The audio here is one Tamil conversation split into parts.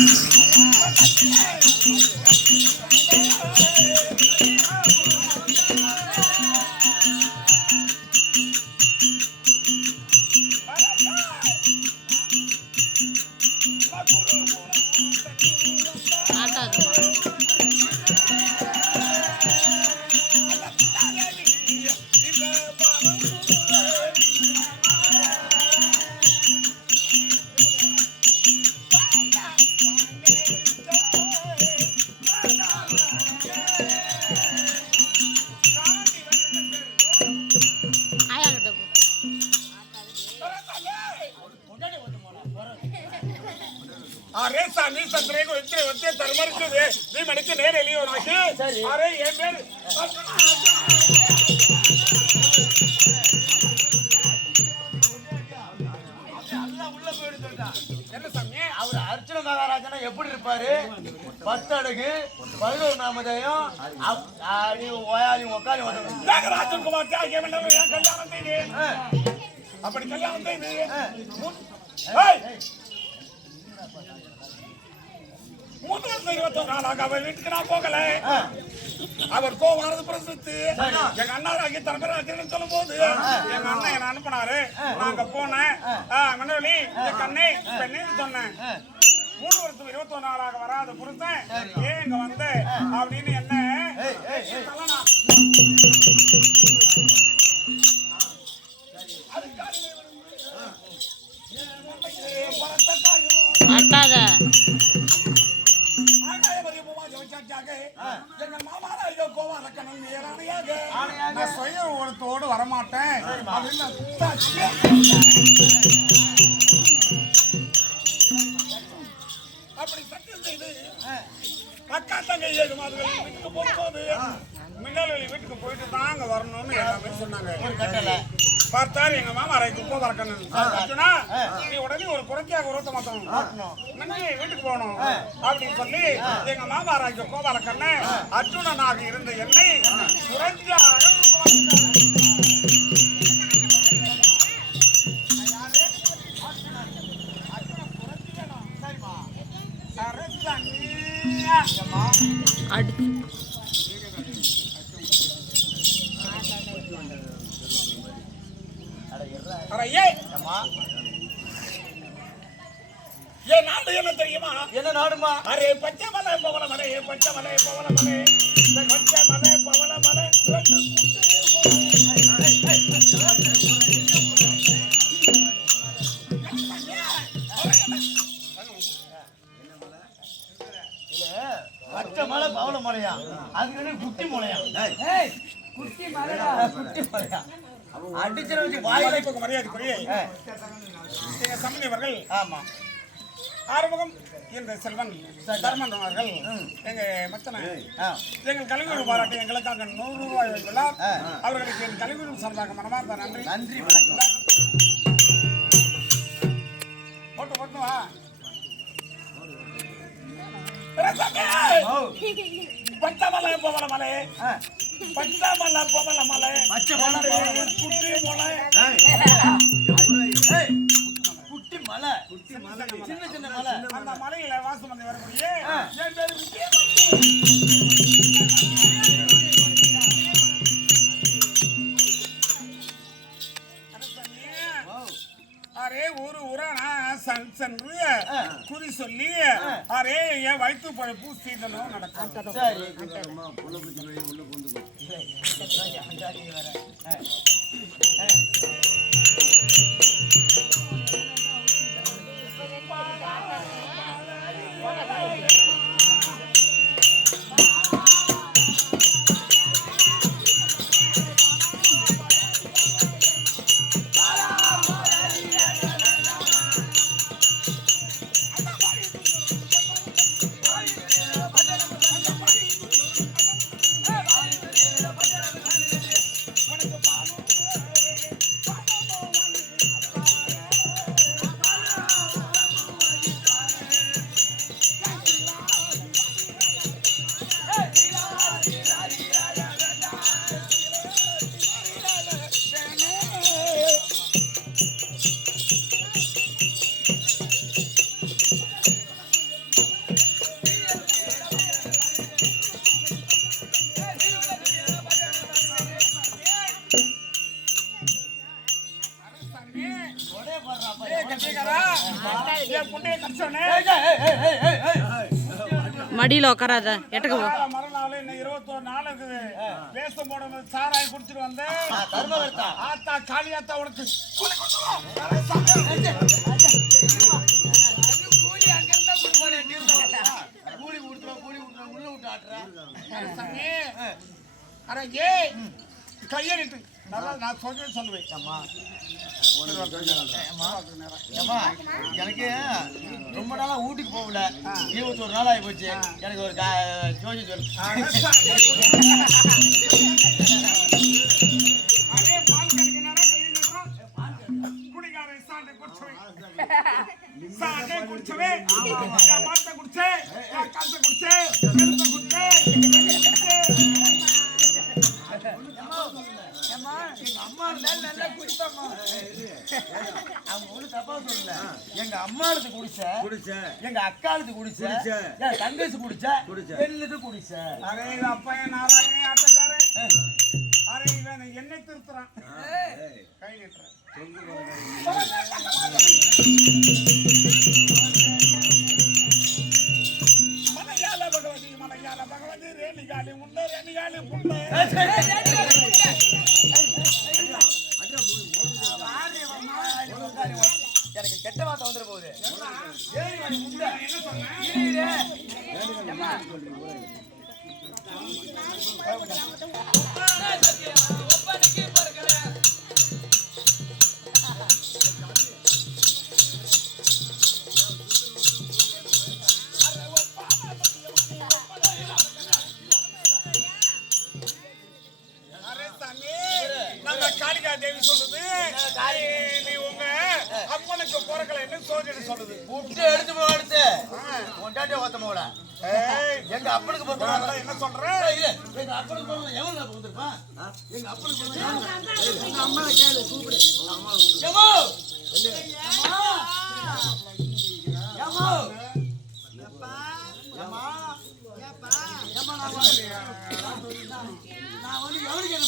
Yeah. அவர் அர்ச்சன மகாராஜனா எப்படி இருப்பாரு? பத்து அழகு பதினோரு நாமதயம் ஆடி ஓயாளி உக்காளி ஓட்டணும் தியாகராஜன் குமார் தியாக மண்டலம் என் கல்யாணம் செய்து அப்படி கல்யாணம் செய்து மூ- ஏய்! மூணு வருஷம் இருபத்தொரு நாளாக அவர் வீட்டுக்கு நான் போகல. அவர் கோவம் வரது பிரசித்து. எங்க அண்ணாராகி தலைமையாக்கிறேன்னு சொல்லும் போது எங்க அண்ணன் என்ன அனுப்புனாரு. நான் அங்க போனேன். மண்டவலி இந்த கண்ணை பெண்ணு சொன்னேன். மூணு வருஷம் இருபத்தொரு நாளாக வராத புருஷன் ஏன் இங்க வந்த அப்படின்னு என்ன? சொல்லலாம். ஆட்டாத கோவத்தோடு வரமாட்டேன். அப்படின்னு அப்படி சத்தியம் செய்து அக்கா தங்கை ஏழு மாதங்கள் வீட்டுக்கு போகும்போது மின்னல்வெளி வீட்டுக்கு போயிட்டு தான் அங்க வரணும்னு எல்லாமே சொன்னாங்க. பார்த்தாரு எங்க மாமா அறைக்கு உப்பு அர்ஜுனா நீ உடனே ஒரு குறைக்காக உருவத்த மாத்தணும். வீட்டுக்கு போகணும். அப்படின்னு சொல்லி எங்க மாமா அறைக்கு கோபால கண்ணு அர்ஜுனனாக இருந்த என்னை குறைஞ்சாக அடுத்து அறையே அம்மா என் நாடு என்ன தெரியுமா என்ன நாடுமா? அரே பச்சை மலை பவள மலை பச்சை மலை பவள மலை. பச்சை மலை பவள மலை பச்சை மலை பவள மலையா? அதுக்கு என்ன குட்டி மலையா? குட்டி மலையா குட்டி மலையா? அடிச்சிட வச்சு வாயில எங்க சம்பந்தி அவர்கள் ஆமா. ஆறுமுகம் என்ற செல்வன் தர்மன் அவர்கள் எங்க மச்சனை. எங்கள் கலைஞர் பாராட்டி எங்களுக்காக நூறு ரூபாய் வைத்துள்ளார் அவர்களுக்கு என் கலைஞர் சார்பாக மனமார்ந்த நன்றி. நன்றி வணக்கம். போட்டு போட்டு வா. ஓ பச்சமலை பவள மலை. ஆ. பச்சமலை பவள மலை. குட்டி மலை. மலை. சின்ன சின்ன மலை அந்த மலையில வாசம் வந்து வரக்கூடிய அரே ஒரு உரானா சென்று குறி சொல்லி அரே என் வயிற்று பழப்பு சீதனம் நடக்கும். மடியில் உட்காராத எட்டக்கு போ நாளை மறுநாள் இன்னும் இருபத்தோரு நாள் இருக்குது வேஷம் போட சாராயம் குடிச்சிட்டு வந்தேன் ஆத்தா காளியாத்தா உனக்கு கூலி சாமி. கூலி கொடுத்துருவோம் உள்ள விட்டு ஆட்டுறேன் அரே சாமி. அரே ஏ கையெழுத்து நல்லா நான் சொல்றேன் சொல்லுவேன். அம்மா எனக்கு ரொம்ப நாளா ஊட்டிக்கு போகல. இருபத்தொரு நாள் ஆகி போச்சு எனக்கு ஒரு ஜோசி சொல்லு எங்க அம்மாளுக்கு குடிச்ச எங்க அக்காளுக்கு குடிச்ச என் தங்கச்சி குடிச்ச என்னது குடிச்ச அரே, இது அப்பையன் நாராயணன் ஆட்டக்காரன். அரே, இவன் என்னை திருத்துறான். கை நீட்டுறான். மலையாள பகவதி மலையாள பகவதி ரேணிகாலி முண்டை ரேணிகாலி புண்டை எனக்கு கெட்ட வார்த்தை வந்துட போகுது. என்ன சொன்னேன் கொண்டாட்டி ஓத்த ஏய், எங்க அப்பனுக்கு தான் என்ன சொல்றேன்? எங்க அப்பனுக்கு போறது எவன் வந்திருப்பான் எங்க அப்பனுக்கு போறது எங்க அம்மா கேளு கூப்பிடு. எம்மோ எம்மா? எம்மா நான் வந்து எவனுக்கு என்ன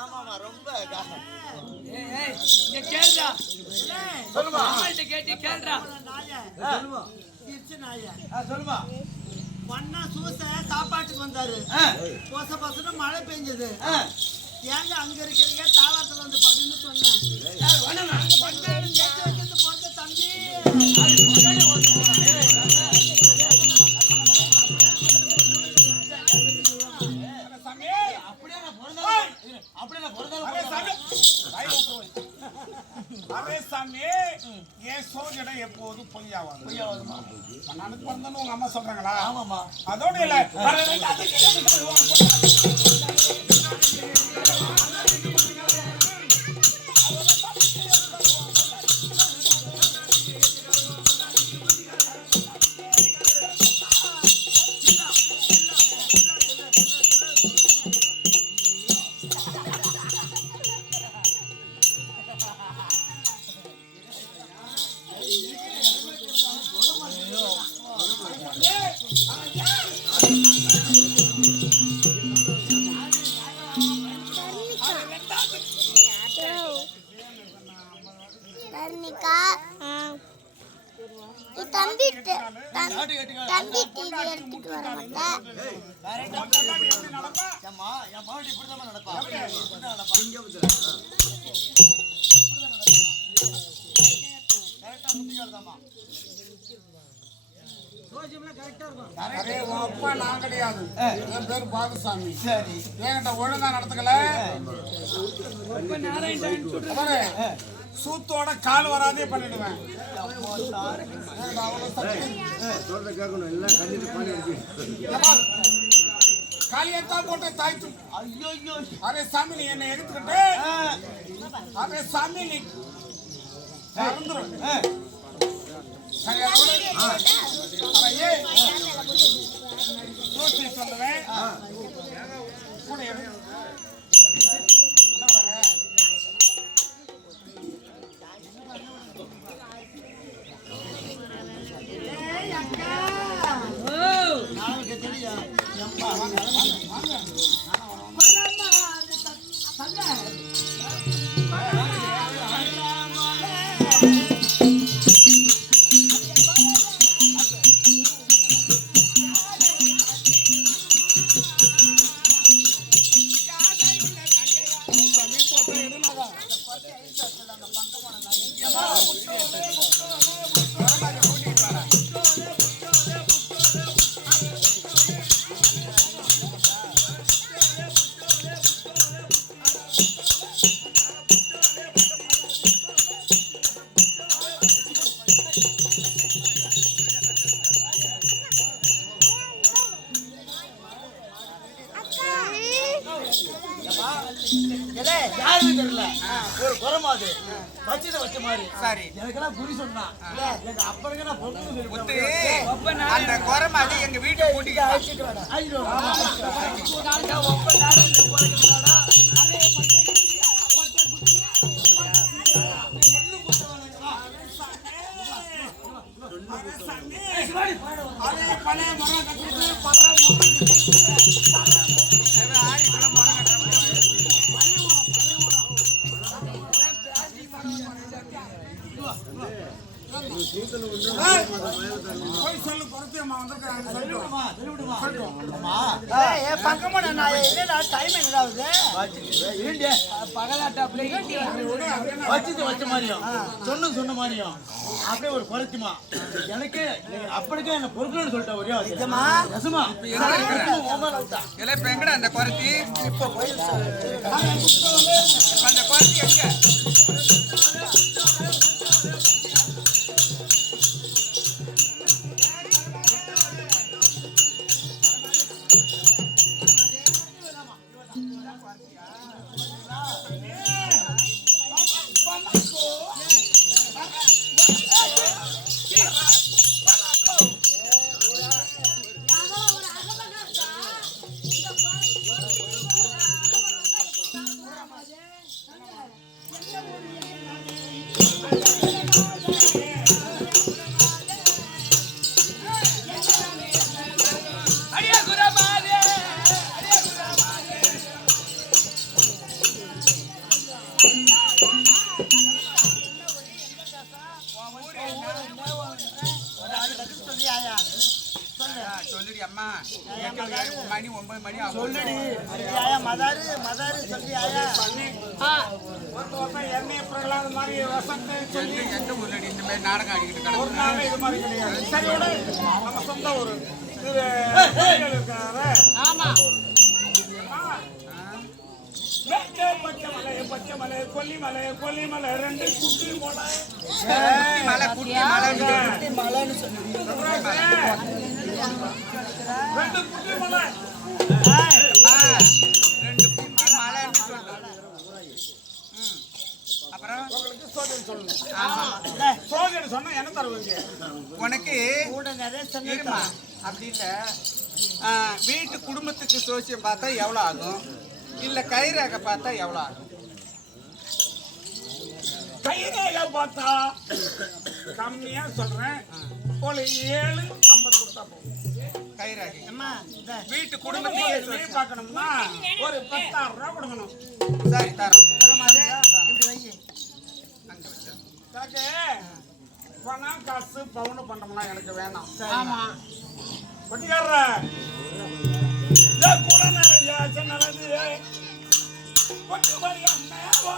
ஆமாமா ரொம்ப சொல்லுமா. ஆ, சொல்லுமா. ஒன்னா சூச சாப்பாட்டுக்கு வந்தாரு. பொச பொசன்னு மழை பெஞ்சது. ஏங்க அங்க இருக்கிறீங்க? தாவாரத்துல வந்து படுன்னு சொன்னேன். தம்பி. அப்படியே நான் பிறந்தாலும் அரே சாமி. என் சோதிட எப்போது பொய்யாவாது நானுக்கு பிறந்தன்னு உங்க அம்மா சொல்றாங்களா? ஆமாம்மா. அதோட இல்ல. ஏம்மா, என் மகன் இப்படிதான் நடப்பா. கரெக்டா அப்பா நான் கிடையாது என் பேர் பாதுசாமி சரி என்கிட்ட ஒழுங்கா நடத்துக்கல சூத்தோட கால் வராதே பண்ணிடுவேன் எனக்கு அவ்வளவு சக்தி. ஏப்பா, காளியத்தான் போட்டு தாய்த்து. ஐயோ ஐயோ அரே சாமி நீ என்னை எடுத்துக்கிட்டு. அரே சாமி நீ சூழ்ச்சி சொல்லுவேன். கூட நாளைக்கு அந்த குரமாதி எங்க வீட்டுக்கு கூட்டிட்டு அதே பழைய மரம் கட்டிட்டு. போய் சொல்லு வந்திருக்காங்க அம்மா, நான் என்னடா, என்னடா ஆகுது? வச்சு- வச்சது வச்ச மாதிரியும் சொன்னது சொன்ன மாதிரியும் அப்படியே ஒரு குறைச்சிமா எனக்கு அப்படிக்கே என்ன பொறுக்கணும்னு சொல்லிட்டேன் ஒரே நிஜமா? நிஜமா? எங்கடா அந்த குரத்தி? இப்ப போய் அந்த குரத்தி எங்க? சொல்லி எங்க ஊர்லடி இந்த மாதிரி நாடகம் ஆடிக்கிட்டு ஒரு நாள் இது மாதிரி கிடையாது. நம்ம சொந்த ஆமா. கொல்லிமலை கொல்லிமலை ரெண்டு குட்டி மலை. குட்டி மலை குட்டி மலை குட்டி மலைன்னு சொல்லு. ரெண்டு குட்டி மலை. உங்களுக்கு சோதனை சொல்லணும். சோதனை சொன்னா என்ன தருவீங்க உனக்கு. அப்படி இல்ல வீட்டு குடும்பத்துக்கு சோசியம் பார்த்தா எவ்வளோ ஆகும்? இல்ல கைரேகை பார்த்தா எவ்வளோ ஆகும்? கைரேகை பார்த்தா கம்மியா சொல்றேன். ஒரு ஏழு ஐம்பது கொடுத்தா போதும். கைரேகை வீட்டு சோசியம். பார்க்கணும்னா ஒரு பத்தாயிரம் ரூபாய் கொடுக்கணும். சரி தரோம். பவுன் பண்றோம்னா எனக்கு வேணாம். ஆமா. பட்டிக்காரர கூட நிறைய நல்லது பட்டு மணி அம்மே வா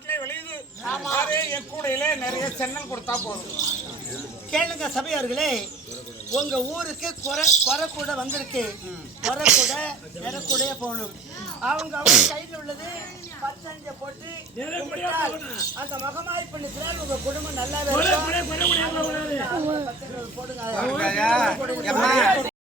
நாட்டிலே விளையுது. அதே என் கூடையில நிறைய சென்னல் கொடுத்தா போதும். கேளுங்க சபையார்களே உங்க ஊருக்கு குறை குறை கூட வந்திருக்கு. குறை கூட நிற கூடயே போகணும். அவங்க அவங்க கையில் உள்ளது பச்சஞ்சை போட்டு அந்த மகமாய் பண்ணிக்கிறார் உங்க குடும்பம் நல்லாவே இருக்கும். போடுங்க.